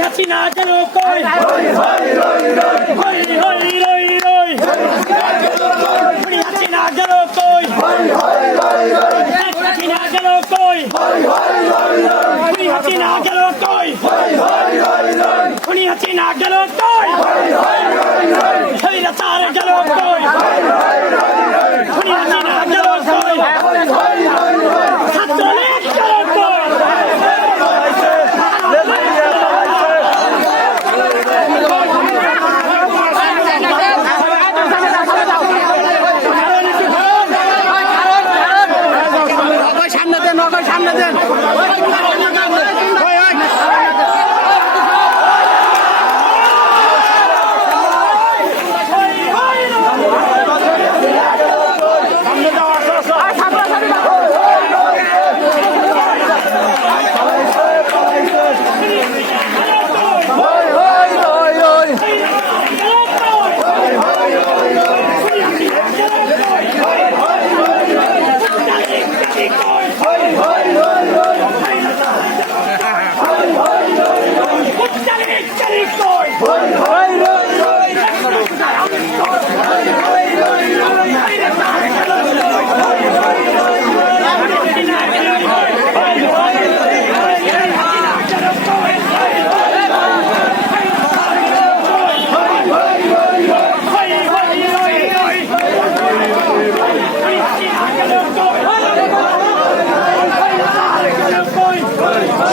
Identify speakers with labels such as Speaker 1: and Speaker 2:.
Speaker 1: Happy Nagal, boy! তাই খুনি হাসিনা গেল তাই 加油加油加油